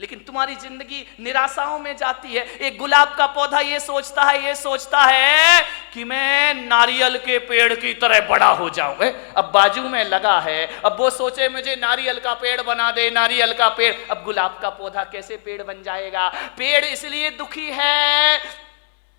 लेकिन तुम्हारी जिंदगी निराशाओं में जाती है। एक गुलाब का पौधा ये सोचता है कि मैं नारियल के पेड़ की तरह बड़ा हो जाऊं। अब बाजू में लगा है, अब वो सोचे मुझे नारियल का पेड़ बना दे, नारियल का पेड़। अब गुलाब का पौधा कैसे पेड़ बन जाएगा? पेड़ इसलिए दुखी है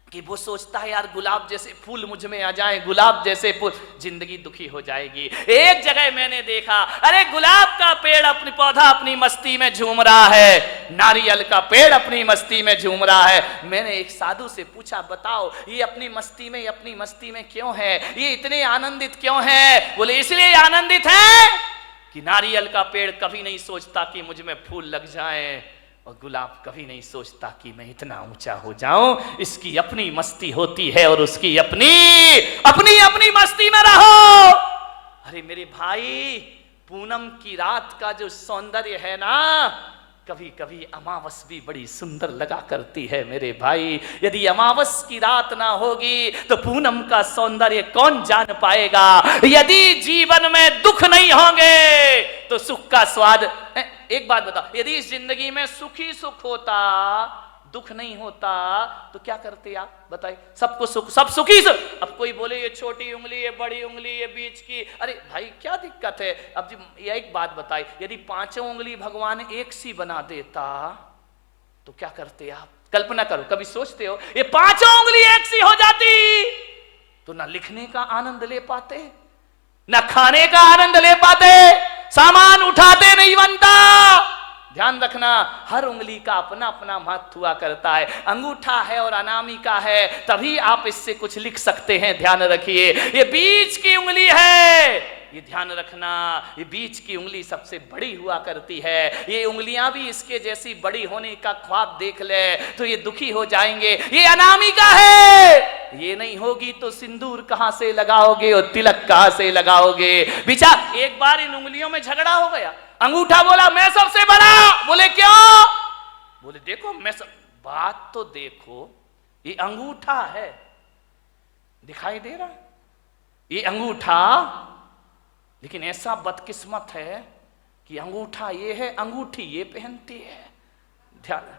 कि वो सोचता है यार गुलाब जैसे फूल मुझ में आ जाए, गुलाब जैसे फूल, जिंदगी दुखी हो जाएगी। एक जगह मैंने देखा, अरे गुलाब का पेड़ अपनी पौधा अपनी मस्ती में झूम रहा है, नारियल का पेड़ अपनी मस्ती में झूम रहा है। मैंने एक साधु से पूछा, बताओ ये अपनी मस्ती में क्यों है, ये इतने आनंदित क्यों है? बोले इसलिए आनंदित है कि नारियल का पेड़ कभी नहीं सोचता कि मुझ में फूल लग जाए, और गुलाब कभी नहीं सोचता कि मैं इतना ऊंचा हो जाऊं। इसकी अपनी मस्ती होती है और उसकी अपनी मस्ती में रहो। अरे मेरे भाई, पूनम की रात का जो सौंदर्य है ना, कभी कभी अमावस भी बड़ी सुंदर लगा करती है मेरे भाई। यदि अमावस की रात ना होगी तो पूनम का सौंदर्य कौन जान पाएगा? यदि जीवन में दुख नहीं होंगे तो सुख का स्वाद। एक बात बताओ, यदि इस जिंदगी में सुख होता, दुख नहीं होता, तो क्या करते आप बताइए? सबको सुख, सब सुखी से। अब कोई बोले ये छोटी उंगली, ये बड़ी उंगली, ये बीच की, अरे भाई क्या दिक्कत है? अब ये एक बात बताइए, यदि पांचों उंगली भगवान एक सी बना देता तो क्या करते आप? कल्पना करो, कभी सोचते हो ये पांचों उंगली एक सी हो जाती तो ना लिखने का आनंद ले पाते, ना खाने का आनंद ले पाते, सामान उठाते नहीं बनता। ध्यान रखना, हर उंगली का अपना अपना महत्व हुआ करता है। अंगूठा है और अनामिका है, तभी आप इससे कुछ लिख सकते हैं। ध्यान रखिए, ये बीच की उंगली है, ये ध्यान रखना, ये बीच की उंगली सबसे बड़ी हुआ करती है। ये उंगलियां भी इसके जैसी बड़ी होने का ख्वाब देख ले तो ये दुखी हो जाएंगे। ये अनामिका है, ये नहीं होगी तो सिंदूर कहां से लगाओगे और तिलक कहां से लगाओगे? विचार, एक बार इन उंगलियों में झगड़ा हो गया। अंगूठा बोला मैं सबसे बड़ा। बोले क्यों? बोले देखो मैं सब। बात तो देखो, ये अंगूठा है, दिखाई दे रहा ये अंगूठा, लेकिन ऐसा बदकिस्मत है कि अंगूठा ये है, अंगूठी ये पहनती है। ध्यान,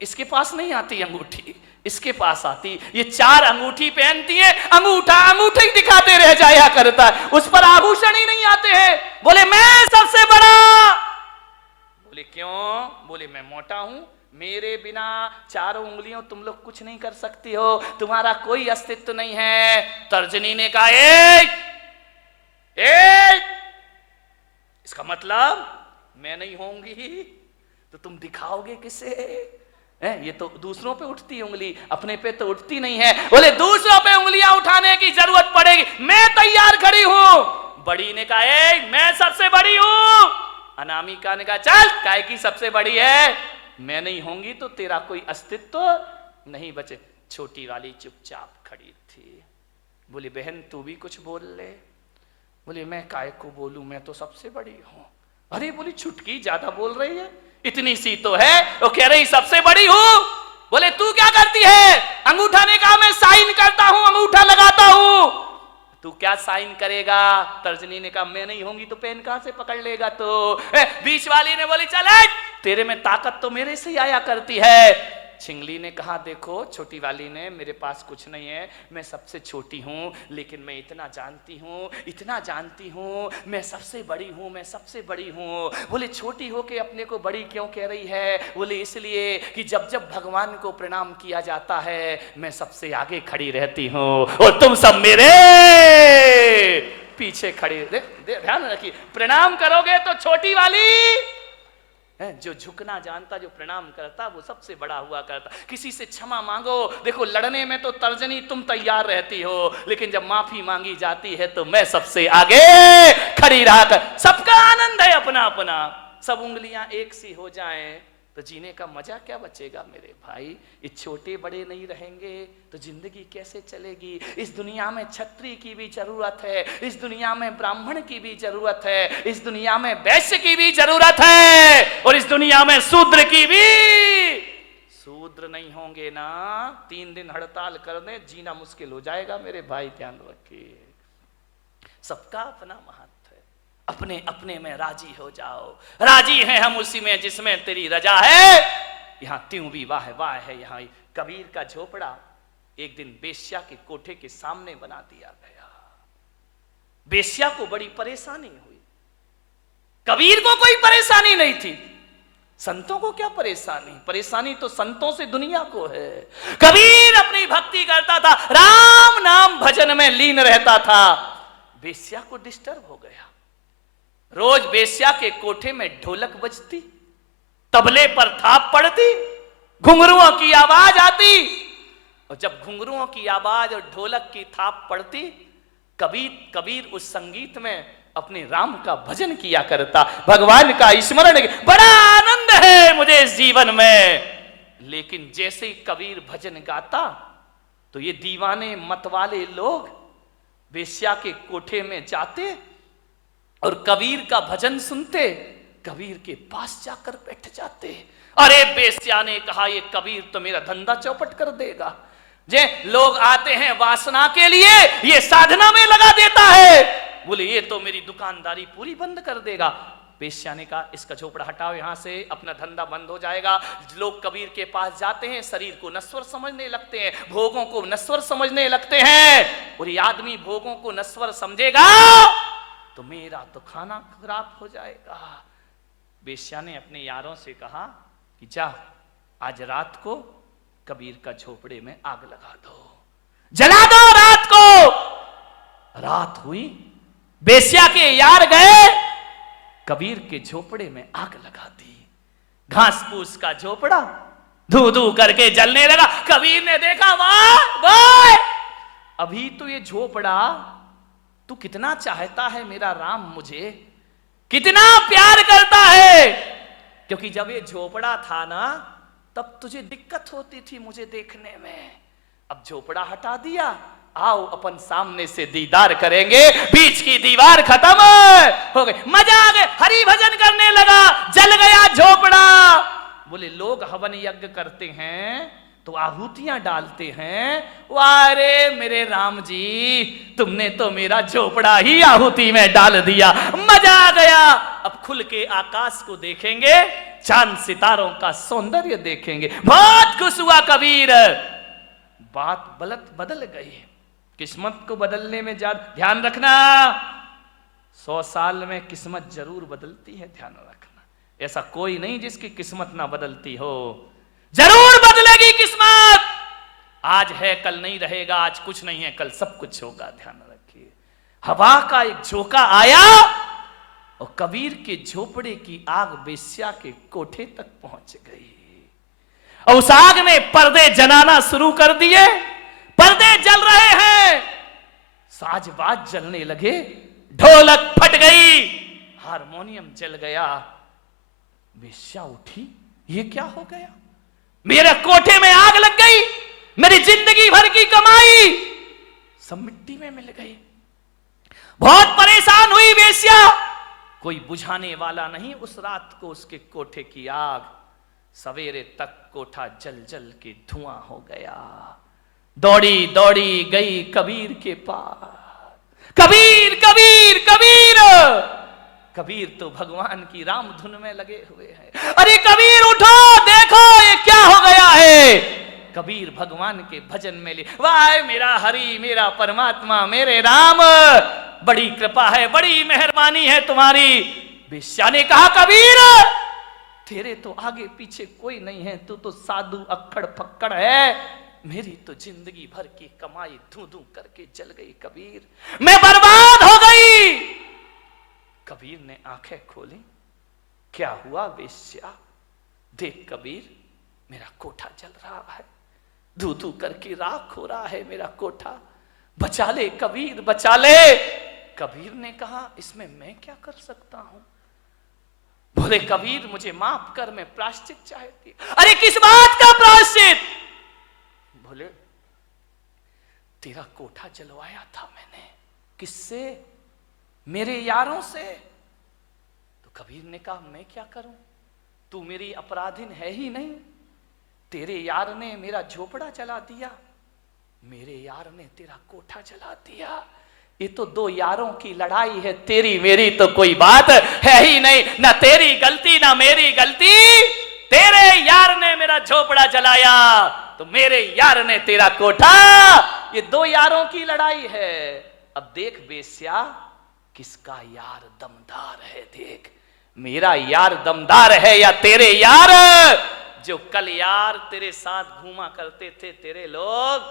इसके पास नहीं आती अंगूठी, इसके पास आती। ये चार अंगूठी पहनती है, अंगूठा अंगूठे ही दिखाते रह जाया करता है, उस पर आभूषण ही नहीं आते हैं। बोले मैं सबसे बड़ा। बोले क्यों? बोले मैं मोटा हूं, मेरे बिना चारों उंगलियों तुम लोग कुछ नहीं कर सकती हो, तुम्हारा कोई अस्तित्व नहीं है। तर्जनी ने कहा इसका मतलब मैं नहीं होंगी तो तुम दिखाओगे किसे? ये तो दूसरों पे उठती उंगली, अपने पे तो उठती नहीं है। बोले दूसरों पे उंगलियां उठाने की जरूरत पड़ेगी, मैं तैयार खड़ी हूं। बड़ी ने कहा मैं सबसे बड़ी हूं। अनामिका ने कहा चल, काय की सबसे बड़ी है, मैं नहीं होंगी तो तेरा कोई अस्तित्व नहीं बचे। छोटी वाली चुपचाप खड़ी थी। बोली बहन तू भी कुछ बोल ले। बोली मैं काय को बोलूं, मैं तो सबसे बड़ी हूं। अरे बोली छुटकी ज्यादा बोल रही है, इतनी सी तो है। वो कह रही सबसे बड़ी हूं। बोले तू क्या करती है? अंगूठा ने कहा मैं साइन करता हूं, अंगूठा लगाता हूं। तू क्या साइन करेगा? तर्जनी ने कहा मैं नहीं होंगी तो पेन कहां से पकड़ लेगा? तो बीच वाली ने बोली चल तेरे में ताकत तो मेरे से आया करती है। छिंगली ने कहा देखो, छोटी वाली ने, मेरे पास कुछ नहीं है, मैं सबसे छोटी हूँ, लेकिन मैं इतना जानती हूँ, मैं सबसे बड़ी हूँ, मैं सबसे बड़ी हूँ। बोले छोटी हो के अपने को बड़ी क्यों कह रही है? बोले इसलिए कि जब जब भगवान को प्रणाम किया जाता है मैं सबसे आगे खड़ी रहती हूँ और तुम सब मेरे पीछे खड़ी। ध्यान रखिए, प्रणाम करोगे तो छोटी वाली, जो झुकना जानता, जो प्रणाम करता, वो सबसे बड़ा हुआ करता। किसी से क्षमा मांगो, देखो लड़ने में तो तर्जनी तुम तैयार रहती हो, लेकिन जब माफी मांगी जाती है तो मैं सबसे आगे खड़ी रहा कर। सबका आनंद है अपना अपना। सब उंगलियां एक सी हो जाएं तो जीने का मजा क्या बचेगा मेरे भाई? ये छोटे बड़े नहीं रहेंगे तो जिंदगी कैसे चलेगी? इस दुनिया में क्षत्रिय की भी जरूरत है, इस दुनिया में ब्राह्मण की भी जरूरत है, इस दुनिया में वैश्य की भी जरूरत है, और इस दुनिया में शूद्र की भी। शूद्र नहीं होंगे ना, 3 दिन हड़ताल कर दे, जीना मुश्किल हो जाएगा मेरे भाई। ध्यान रखिए, सबका अपना महत्व है। अपने अपने में राजी हो जाओ, राजी हैं हम उसी में जिसमें तेरी रजा है। यहां त्यों भी वाह वाह है। यहां कबीर का झोपड़ा एक दिन बेश्या के कोठे के सामने बना दिया गया। बेश्या को बड़ी परेशानी हुई, कबीर को कोई परेशानी नहीं थी। संतों को क्या परेशानी, परेशानी तो संतों से दुनिया को है। कबीर अपनी भक्ति करता था, राम नाम भजन में लीन रहता था। बेश्या को डिस्टर्ब हो गया। रोज बेश्या के कोठे में ढोलक बजती, तबले पर थाप पड़ती, घुंघरुओं की आवाज आती। और जब घुंघरुओं की आवाज और ढोलक की थाप पड़ती, कबीर उस संगीत में अपने राम का भजन किया करता, भगवान का स्मरण। बड़ा आनंद है मुझे इस जीवन में। लेकिन जैसे ही कबीर भजन गाता तो ये दीवाने मतवाले लोग बेश्या के कोठे में जाते और कबीर का भजन सुनते, कबीर के पास जाकर बैठ जाते। अरे बेश्या ने कहा, ये कबीर तो मेरा धंधा चौपट कर देगा। जे लोग आते हैं वासना के लिए, ये साधना में लगा देता है। बोले ये तो मेरी दुकानदारी पूरी बंद कर देगा। बेश्या ने कहा, इसका झोपड़ा हटाओ यहां से, अपना धंधा बंद हो जाएगा। लोग कबीर के पास जाते हैं, शरीर को नश्वर समझने लगते हैं, भोगों को नश्वर समझने लगते हैं। और ये आदमी भोगों को नश्वर समझेगा तो मेरा तो खाना खराब हो जाएगा। बेश्या ने अपने यारों से कहा कि जा, आज रात को कबीर का झोपड़े में आग लगा दो, जला दो रात को। रात हुई, बेश्या के यार गए, कबीर के झोपड़े में आग लगा दी। घास फूस का झोपड़ा धू धू करके जलने लगा। कबीर ने देखा, वाह वाह, अभी तो ये झोपड़ा तू कितना चाहता है मेरा राम, मुझे कितना प्यार करता है। क्योंकि जब ये झोपड़ा था ना, तब तुझे दिक्कत होती थी मुझे देखने में। अब झोपड़ा हटा दिया, आओ अपन सामने से दीदार करेंगे। बीच की दीवार खत्म हो गई, मजा आ गया, हरि भजन करने लगा, जल गया झोपड़ा। बोले लोग हवन यज्ञ करते हैं तो आहुतियां डालते हैं, वारे मेरे राम जी, तुमने तो मेरा झोपड़ा ही आहुति में डाल दिया, मजा आ गया। अब खुल के आकाश को देखेंगे, चांद सितारों का सौंदर्य देखेंगे। बहुत खुश हुआ कबीर। बात बदल गई। किस्मत को बदलने में ध्यान रखना, 100 साल में किस्मत जरूर बदलती है, ध्यान रखना। ऐसा कोई नहीं जिसकी किस्मत ना बदलती हो, जरूर बदलेगी किस्मत। आज है कल नहीं रहेगा, आज कुछ नहीं है कल सब कुछ होगा, ध्यान रखिए। हवा का एक झोंका आया और कबीर के झोपड़े की आग बेश्या के कोठे तक पहुंच गई। और उस आग ने पर्दे जलाना शुरू कर दिए, पर्दे जल रहे हैं, साजबाज जलने लगे, ढोलक फट गई, हारमोनियम जल गया। बेश्या उठी, ये क्या हो गया, मेरे कोठे में आग लग गई, मेरी जिंदगी भर की कमाई सब मिट्टी में मिल गई। बहुत परेशान हुई बेश्या, कोई बुझाने वाला नहीं। उस रात को उसके कोठे की आग, सवेरे तक कोठा जल जल के धुआं हो गया। दौड़ी दौड़ी गई कबीर के पास, कबीर कबीर कबीर। कबीर तो भगवान की राम धुन में लगे हुए हैं। अरे कबीर उठो, देखो ये क्या हो गया है। कबीर भगवान के भजन में ले, वाह मेरा हरि, मेरा परमात्मा, मेरे राम, बड़ी कृपा है, बड़ी मेहरबानी है तुम्हारी। बेश्या ने कहा, कबीर तेरे तो आगे पीछे कोई नहीं है, तू तो साधु अक्खड़ फक्कड़ है, मेरी तो जिंदगी भर की कमाई धू धू करके जल गई कबीर, मैं बर्बाद हो गई। कबीर ने आंखें खोली, क्या हुआ बेश्या, देख कबीर मेरा कोठा जल रहा है, धू धू करके राख हो रहा है मेरा कोठा, बचा ले कबीर बचा ले। कबीर ने कहा, इसमें मैं क्या कर सकता हूं। बोले कबीर मुझे माफ कर, मैं प्रायश्चित चाहती। अरे किस बात का प्रायश्चित। बोले तेरा कोठा जलवाया था मैंने, किससे, मेरे यारों से। तो कबीर ने कहा, मैं क्या करूं, तू मेरी अपराधिन है ही नहीं, तेरे यार ने मेरा झोपड़ा जला दिया, मेरे यार ने तेरा कोठा जला दिया, ये तो दो यारों की लड़ाई है, तेरी मेरी तो कोई बात है ही नहीं, ना तेरी गलती ना मेरी गलती। तेरे यार ने मेरा झोपड़ा जलाया तो मेरे यार ने तेरा कोठा, ये दो यारों की लड़ाई है। अब देख बेस्या किसका यार दमदार है, देख मेरा यार दमदार है या तेरे यार जो कल यार तेरे साथ घूमा करते थे तेरे लोग,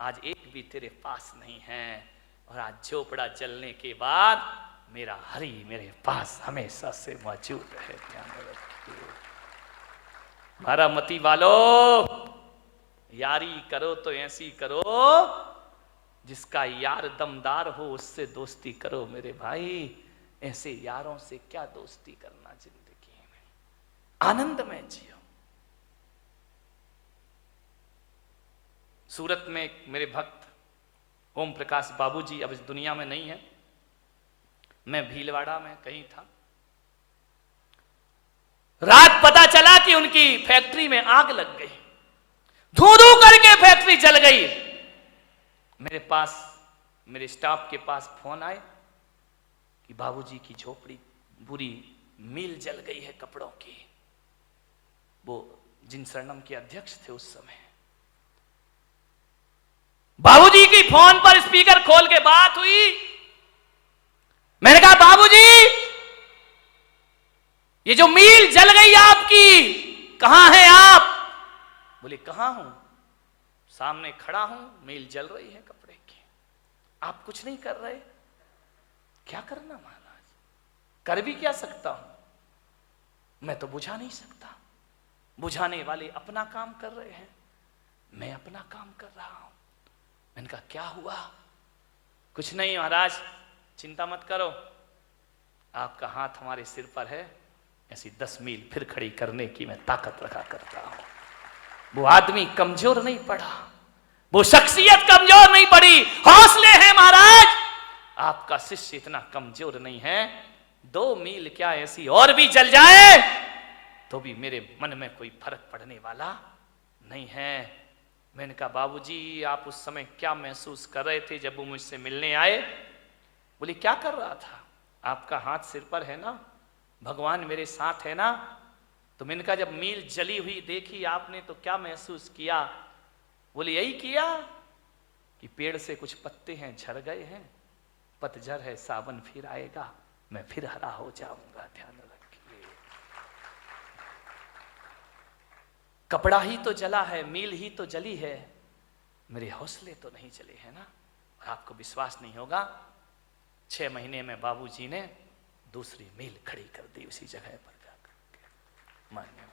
आज एक भी तेरे पास नहीं है। और आज झोपड़ा जलने के बाद मेरा हरि मेरे पास हमेशा से मौजूद है। ध्यान रखिए बारामती वालों, यारी करो तो ऐसी करो जिसका यार दमदार हो, उससे दोस्ती करो मेरे भाई। ऐसे यारों से क्या दोस्ती करना, जिंदगी में आनंद में जियो। सूरत में एक मेरे भक्त ओम प्रकाश बाबूजी अब इस दुनिया में नहीं है, मैं भीलवाड़ा में कहीं था, रात पता चला कि उनकी फैक्ट्री में आग लग गई, धू धू करके फैक्ट्री जल गई। मेरे पास, मेरे स्टाफ के पास फोन आए कि बाबूजी की झोपड़ी बुरी मिल जल गई है कपड़ों की। वो जिन शरणम के अध्यक्ष थे उस समय, बाबूजी की फोन पर स्पीकर खोल के बात हुई। मैंने कहा बाबूजी ये जो मिल जल गई आपकी, कहां हैं आप? बोले कहां हूं, सामने खड़ा हूं, मिल जल रही है कपड़े की, आप कुछ नहीं कर रहे। क्या करना महाराज, कर भी क्या सकता हूं, मैं तो बुझा नहीं सकता। बुझाने वाले अपना काम कर रहे हैं, मैं अपना काम कर रहा हूं। मैंने कहा क्या हुआ? कुछ नहीं महाराज, चिंता मत करो, आपका हाथ हमारे सिर पर है, ऐसी 10 मील फिर खड़ी करने की मैं ताकत रखा करता हूं। वो आदमी कमजोर नहीं पड़ा, वो शख्सियत कमजोर नहीं पड़ी, हौसले हैं महाराज। आपका शिष्य इतना कमजोर नहीं है, 2 मील क्या ऐसी और भी जल जाए तो भी मेरे मन में कोई फर्क पड़ने वाला नहीं है। मैंने कहा बाबूजी आप उस समय क्या महसूस कर रहे थे जब वो मुझसे मिलने आए? बोले क्या कर रहा था, आपका हाथ सिर पर है ना, भगवान मेरे साथ है ना। तो मैंने कहा जब मील जली हुई देखी आपने तो क्या महसूस किया? बोले यही किया कि पेड़ से कुछ पत्ते हैं झड़ गए हैं, पतझड़ है, सावन फिर आएगा, मैं फिर हरा हो जाऊंगा। ध्यान रखिए, कपड़ा ही तो जला है, मील ही तो जली है, मेरे हौसले तो नहीं जले हैं ना। और आपको विश्वास नहीं होगा, 6 महीने में बाबूजी ने दूसरी मील खड़ी कर दी उसी जगह पर जाकर। मानिए